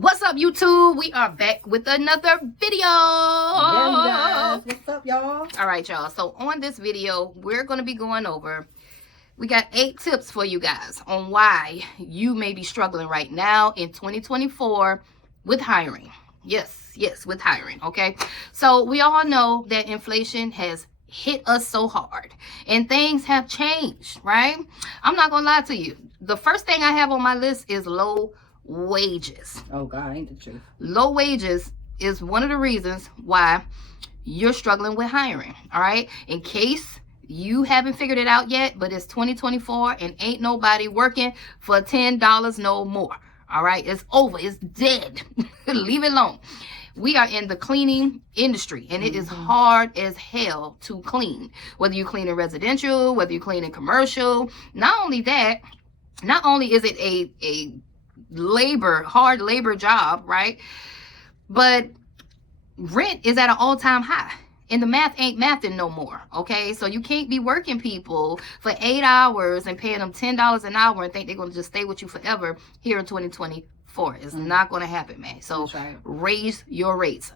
What's up, YouTube? We are back with another video. Yeah, you guys. What's up, y'all? All right, y'all. So on this video, we're going to be going over, we got 8 tips for you guys on why you may be struggling right now in 2024 with hiring. Yes, with hiring, okay? So we all know that inflation has hit us so hard and things have changed, right? I'm not going to lie to you. The first thing I have on my list is low wages. Oh God, ain't the truth. Low wages is one of the reasons why you're struggling with hiring. All right, in case you haven't figured it out yet, but it's 2024 and ain't nobody working for $10 no more. All right, it's over, it's dead. Leave it alone. We are in the cleaning industry and it is hard as hell to clean, whether you clean in residential, whether you clean in commercial. Not only that, not only is it a hard labor job, right? But rent is at an all-time high and the math ain't mathing no more, okay? So you can't be working people for 8 hours and paying them $10 an hour and think they're going to just stay with you forever here in 2024. It's not going to happen, man. So raise your rates.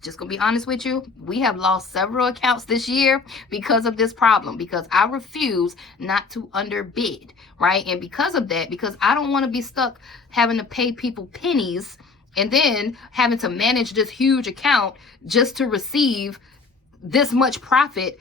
Just gonna be honest with you, we have lost several accounts this year because of this problem, because I refuse not to underbid, right? And because of that, because I don't want to be stuck having to pay people pennies and then having to manage this huge account just to receive this much profit.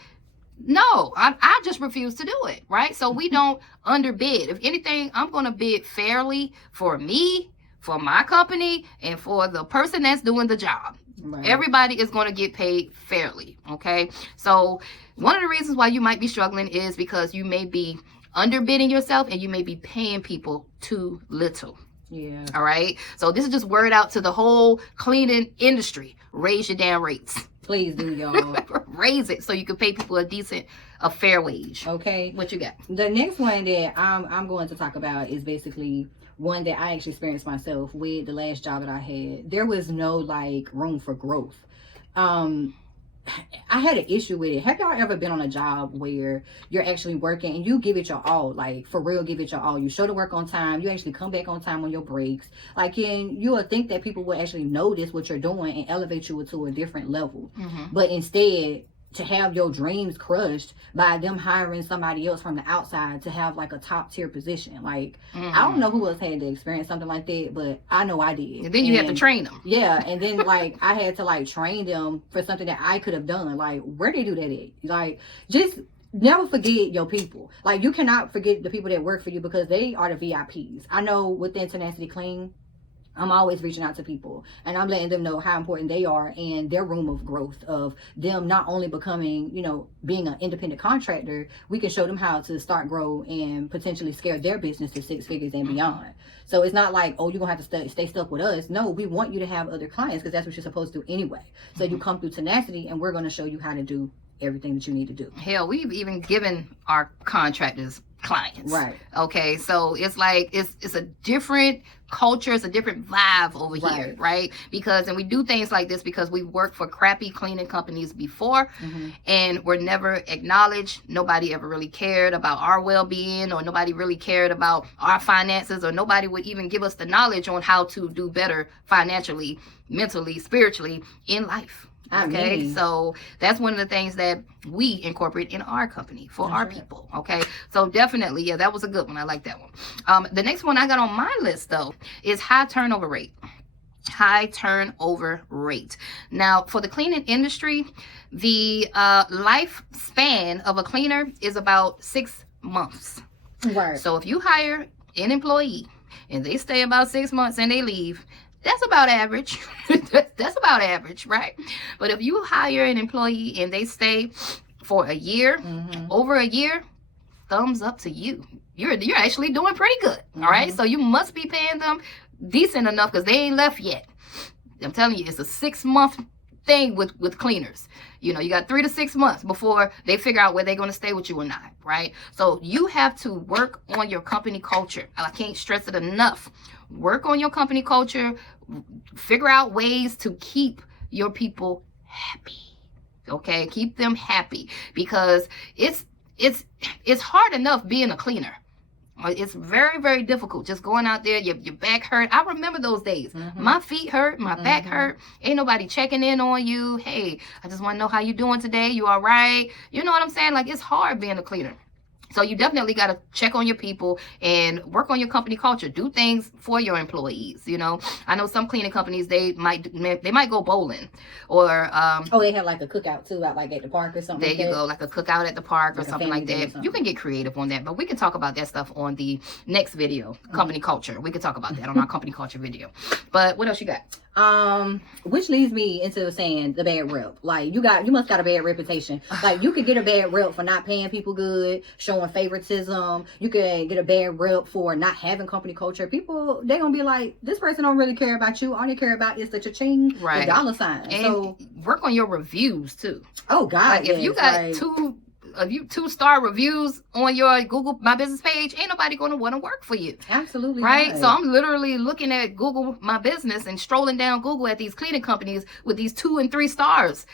No, I just refuse to do it, right? So we don't underbid. If anything, I'm gonna bid fairly for me, for my company, and for the person that's doing the job. Right. Everybody is going to get paid fairly, okay? So one of the reasons why you might be struggling is because you may be underbidding yourself and you may be paying people too little. Yeah. All right? So this is just word out to the whole cleaning industry. Raise your damn rates. Please do, y'all. Raise it so you can pay people a fair wage. Okay. What you got? The next one that I'm going to talk about is basically one that I actually experienced myself with the last job that I had. There was no room for growth. I had an issue with it. Have y'all ever been on a job where you're actually working and you give it your all, for real, give it your all? You show the work on time. You actually come back on time on your breaks. And you would think that people would actually notice what you're doing and elevate you to a different level. But instead, to have your dreams crushed by them hiring somebody else from the outside to have a top tier position. I don't know who else had to experience something like that, but I know I did. And then you have to train them. Yeah. And then I had to train them for something that I could have done. Where they do that at? Just never forget your people. You cannot forget the people that work for you because they are the VIPs. I know within Tenacity Clean, I'm always reaching out to people and I'm letting them know how important they are and their room of growth, of them not only becoming, being an independent contractor. We can show them how to start, grow, and potentially scale their business to 6 figures and beyond. So it's not you're going to have to stay stuck with us. No, we want you to have other clients because that's what you're supposed to do anyway. So you come through Tenacity and we're going to show you how to do everything that you need to do. Hell, we've even given our contractors clients. Right. Okay, so it's it's a different culture, it's a different vibe over here, right? And we do things like this because we've worked for crappy cleaning companies before and we're never acknowledged. Nobody ever really cared about our well-being, or nobody really cared about our finances, or nobody would even give us the knowledge on how to do better financially, mentally, spiritually in life. Okay, so that's one of the things that we incorporate in our company for our people. Okay, so definitely, yeah, that was a good one. I like that one. The next one I got on my list though is high turnover rate. High turnover rate. Now, for the cleaning industry, the lifespan of a cleaner is about 6 months. Right. So if you hire an employee and they stay about 6 months and they leave, that's about average. That's about average, right? But if you hire an employee and they stay for a year, over a year, thumbs up to you. You're actually doing pretty good. All right. So you must be paying them decent enough because they ain't left yet. I'm telling you, it's a 6-month thing with cleaners. You got 3 to 6 months before they figure out where they're going to stay with you or not, right? So you have to work on your company culture. I can't stress it enough. Work on your company culture. Figure out ways to keep your people happy. Okay, keep them happy because it's hard enough being a cleaner. It's very, very difficult just going out there. Your back hurt. I remember those days. My feet hurt, my back hurt. Ain't nobody checking in on you. Hey, I just want to know how you doing today. You all right? You know what I'm saying? Like, it's hard being a cleaner. So you definitely got to check on your people and work on your company culture. Do things for your employees. You know, I know some cleaning companies, they might go bowling, or they have like a cookout too, out like at the park or something. There you go, like a cookout at the park or Like a something like family day or that. something. You can get creative on that, but we can talk about that stuff on the next video, company culture. We could talk about that on our company culture video. But what else you got? Which leads me into saying the bad rep. Like, you must got a bad reputation. Like, you could get a bad rep for not paying people good, showing favoritism. You could get a bad rep for not having company culture. People, they're gonna be like, this person don't really care about you. All they care about is the cha-ching, Right. the dollar sign. And so work on your reviews too. Oh God, Like, if you got two-star reviews on your Google My Business page, ain't nobody going to want to work for you. Absolutely right. not. So I'm literally looking at Google My Business and strolling down Google at these cleaning companies with these 2 and 3 stars.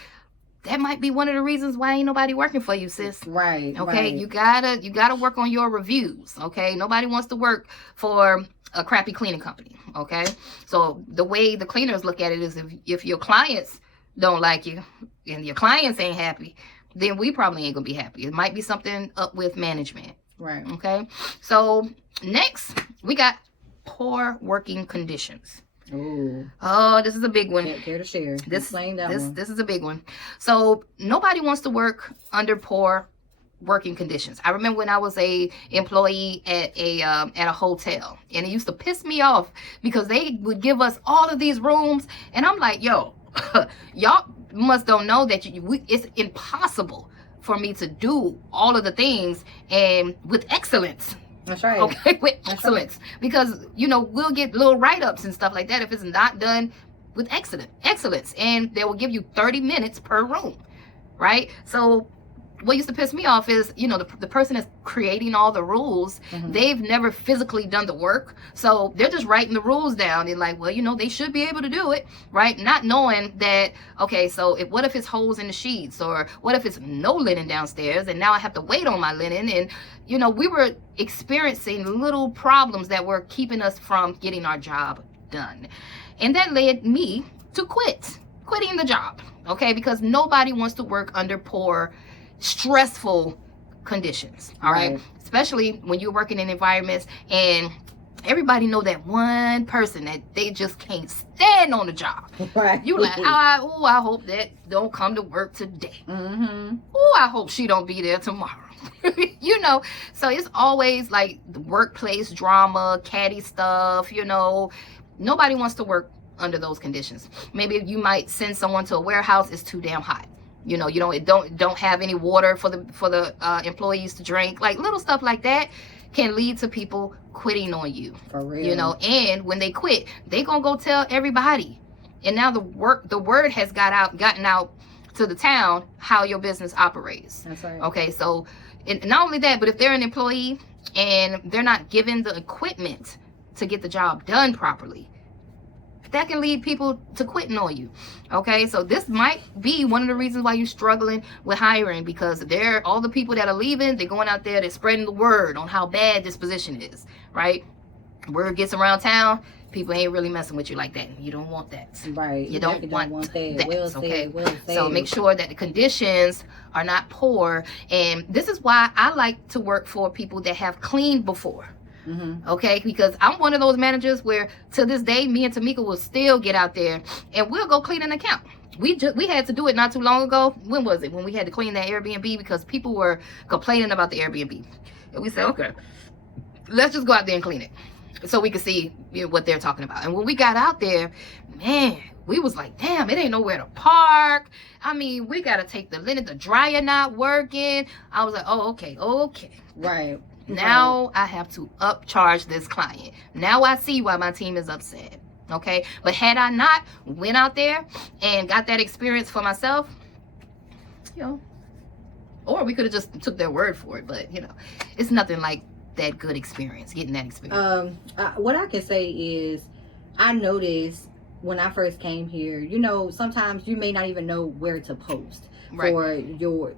That might be one of the reasons why ain't nobody working for you, sis. Right. Okay. Right. You gotta work on your reviews. Okay. Nobody wants to work for a crappy cleaning company. Okay. So the way the cleaners look at it is, if your clients don't like you and your clients ain't happy, then we probably ain't gonna be happy. It might be something up with management. Right. Okay. So next, we got poor working conditions. Ooh. Oh, this is a big one. Care to share? This one. This is a big one. So nobody wants to work under poor working conditions. I remember when I was a employee at a hotel, and it used to piss me off because they would give us all of these rooms, and I'm like, yo, y'all must don't know that it's impossible for me to do all of the things and with excellence. That's right. Okay, with excellence. Right. Because, we'll get little write-ups and stuff like that if it's not done with excellence. And they will give you 30 minutes per room, right? So what used to piss me off is, the person is creating all the rules. They've never physically done the work. So they're just writing the rules down. And like, well, they should be able to do it, right? Not knowing that, okay, so what if it's holes in the sheets, or what if it's no linen downstairs and now I have to wait on my linen? And, we were experiencing little problems that were keeping us from getting our job done. And that led me to quitting the job, okay? Because nobody wants to work under poor, stressful conditions, all right? Especially when you're working in environments and everybody know that one person that they just can't stand on the job. Right. You like, I hope that don't come to work today. I hope she don't be there tomorrow. So it's always like the workplace drama, catty stuff. Nobody wants to work under those conditions. Maybe you might send someone to a warehouse, it's too damn hot. It don't have any water for the employees to drink. Like, little stuff like that can lead to people quitting on you. For real. And when they quit, they gonna go tell everybody. And now the word has gotten out to the town how your business operates. That's right. Okay, so and not only that, but if they're an employee and they're not given the equipment to get the job done properly, that can lead people to quitting on you. Okay, so this might be one of the reasons why you're struggling with hiring, because all the people that are leaving, they're going out there, they're spreading the word on how bad this position is, right? Word gets around town, people ain't really messing with you like that. You don't want that. Right. You don't want that. Well okay. Said, well said. So make sure that the conditions are not poor. And this is why I like to work for people that have cleaned before. Okay, because I'm one of those managers where to this day, me and Tamika will still get out there and we'll go clean an account. We had to do it not too long ago. When was it? When we had to clean that Airbnb because people were complaining about the Airbnb. And we said, okay, let's just go out there and clean it so we could see what they're talking about. And when we got out there, man, we was like, damn, it ain't nowhere to park. I mean, we got to take the linen, the dryer not working. I was like, oh, okay. Right. Now I have to upcharge this client. Now I see why my team is upset. Okay. But had I not went out there and got that experience for myself, or we could have just took their word for it. But, it's nothing like that good experience, getting that experience. What I can say is I noticed when I first came here, sometimes you may not even know where to post. for your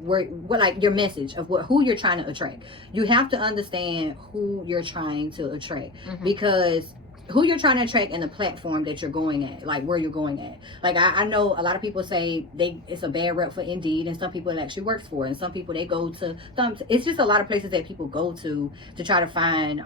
like your message of who you're trying to attract. You have to understand who you're trying to attract, because who you're trying to attract and the platform that you're going at, like where you're going at. Like I know a lot of people say it's a bad rep for Indeed, and some people it actually works for, and some people they go to it's just a lot of places that people go to try to find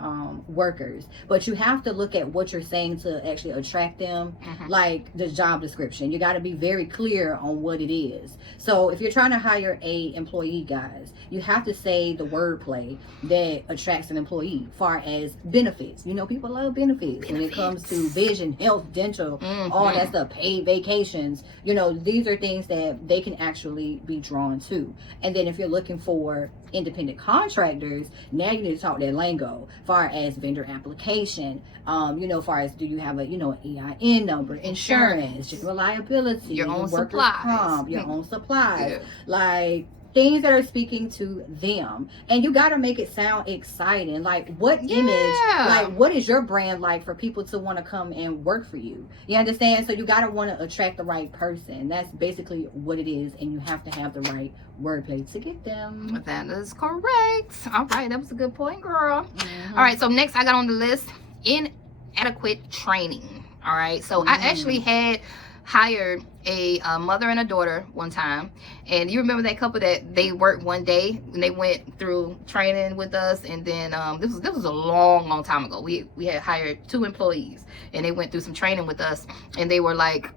workers. But you have to look at what you're saying to actually attract them. Like the job description, you got to be very clear on what it is. So if you're trying to hire a employee, guys, you have to say the wordplay that attracts an employee. Far as benefits, you know, people love benefits. When it comes to vision, health, dental, all that stuff, paid vacations, you know, these are things that they can actually be drawn to. And then if you're looking for independent contractors, now you need to talk that lingo, far as vendor application, you know, far as do you have a, you know, an EIN number, insurance, general liability, your own workers' supplies, comp, your own supplies, like things that are speaking to them. And you got to make it sound exciting. Like what image, like what is your brand like for people to want to come and work for you? You understand? So you got to want to attract the right person. That's basically what it is. And you have to have the right wordplay to get them. That is correct. All right, that was a good point, girl. All right, so next I got on the list, inadequate training. All right, so I actually had hired a mother and a daughter one time, and you remember that couple that they worked one day and they went through training with us, and then this was a long time ago. We had hired 2 employees and they went through some training with us, and they were like,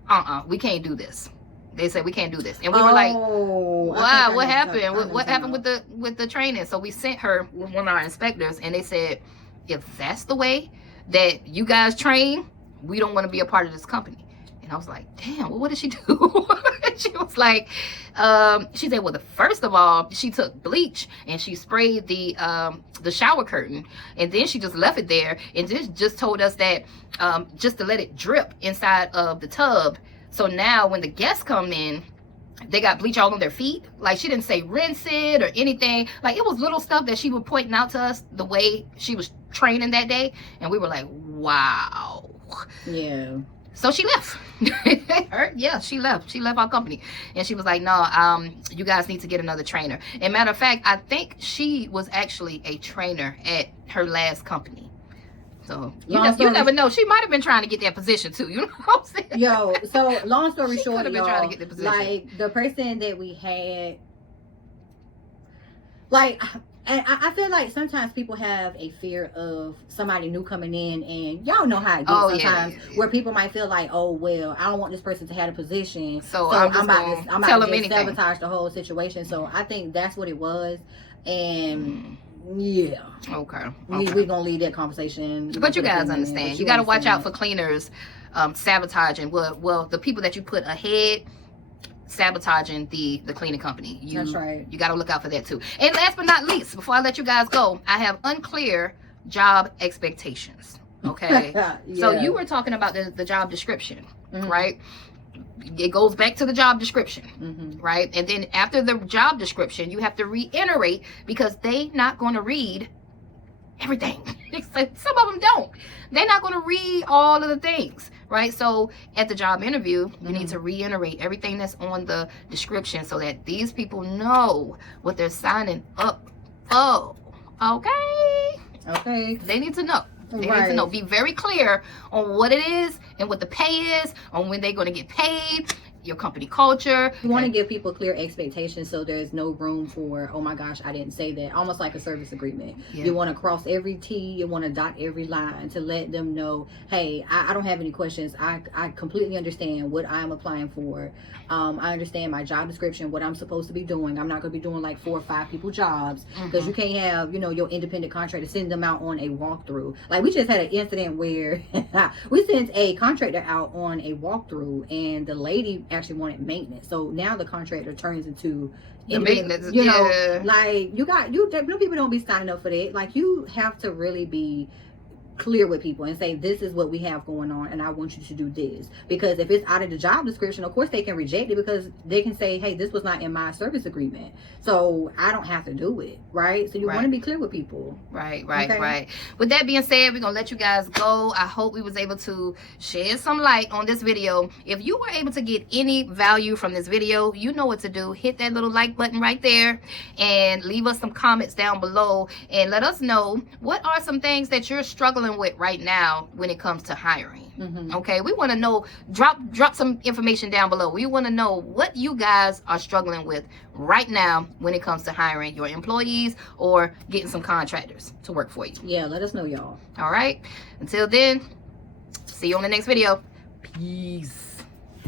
we can't do this. They said we can't do this, and we were like, wow, what happened? What happened with the training? So we sent her with one of our inspectors, and they said, if that's the way that you guys train, we don't want to be a part of this company. And I was like, damn, well, what did she do? She was like, she said, well, first of all, she took bleach and she sprayed the shower curtain, and then she just left it there, and just told us that just to let it drip inside of the tub. So now when the guests come in, they got bleach all on their feet. Like, she didn't say rinse it or anything. Like, it was little stuff that she was pointing out to us the way she was training that day. And we were like, wow. Yeah. So she left. She left. She left our company. And she was like, no, you guys need to get another trainer. And matter of fact, I think she was actually a trainer at her last company. So you never know. She might have been trying to get that position too. You know what I'm saying? Yo, so long story short, could have been trying to get the position. Like the person that we had, like, and I feel like sometimes people have a fear of somebody new coming in, and y'all know how it gets sometimes, where people might feel like, oh well, I don't want this person to have a position, so I'm about to sabotage the whole situation. So I think that's what it was, and. Yeah. Okay. We're gonna leave that conversation. But you guys understand. You got to watch out for cleaners sabotaging. Well, the people that you put ahead sabotaging the cleaning company. That's right. You got to look out for that too. And last but not least, before I let you guys go, I have unclear job expectations. Okay. So you were talking about the job description, right? It goes back to the job description, right? And then after the job description, you have to reiterate, because they not going to read everything. Some of them don't. They're not going to read all of the things, right? So at the job interview, you need to reiterate everything that's on the description so that these people know what they're signing up for. Okay? They need to know. They need to know. Be very clear on what it is and what the pay is, on when they're going to get paid, your company culture. You want to give people clear expectations so there's no room for, oh my gosh, I didn't say that. Almost like a service agreement. You want to cross every T, you want to dot every line to let them know, hey, I don't have any questions. I completely understand what I'm applying for. I understand my job description, what I'm supposed to be doing. I'm not going to be doing like 4 or 5 people jobs, because you can't have, you know, your independent contractor send them out on a walkthrough. Like, we just had an incident where we sent a contractor out on a walkthrough, and the lady actually wanted maintenance. So now the contractor turns into the maintenance. You know, like you people don't be signing up for that. Like, you have to really be clear with people and say, this is what we have going on and I want you to do this. Because if it's out of the job description, of course they can reject it, because they can say, hey, this was not in my service agreement, so I don't have to do it, right? So you want to be clear with people. Right. With that being said, we're gonna let you guys go. I hope we was able to shed some light on this video. If you were able to get any value from this video, you know what to do. Hit that little like button right there and leave us some comments down below and let us know what are some things that you're struggling with right now when it comes to hiring. Okay, we want to know. Drop some information down below. We want to know what you guys are struggling with right now when it comes to hiring your employees or getting some contractors to work for you. Yeah, let us know, y'all. All right, until then, see you on the next video. Peace.